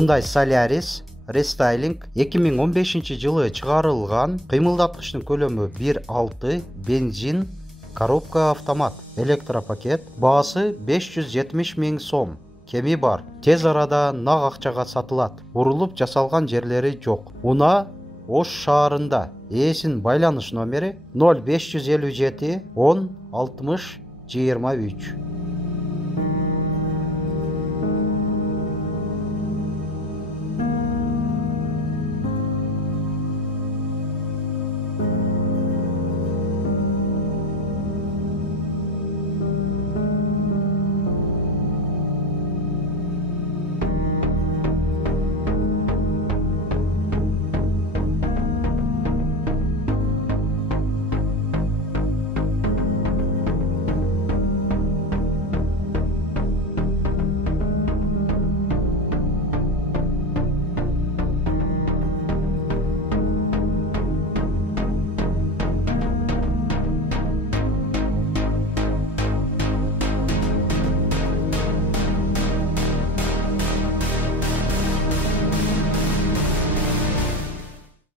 Hyundai Solaris рестайлинг 2015 жылы чыгарылган. Кыймылдаткычтын көлөмү 1.6, бензин, коробка автомат, электропакет. Баасы 570 000 сом. Кеми бар. Тез арада нак акчага сатылат. Урулуп жасалган жерлери жок. Уна Ош шаарында. Ээсинин байланыш номери 0557 10 60 23.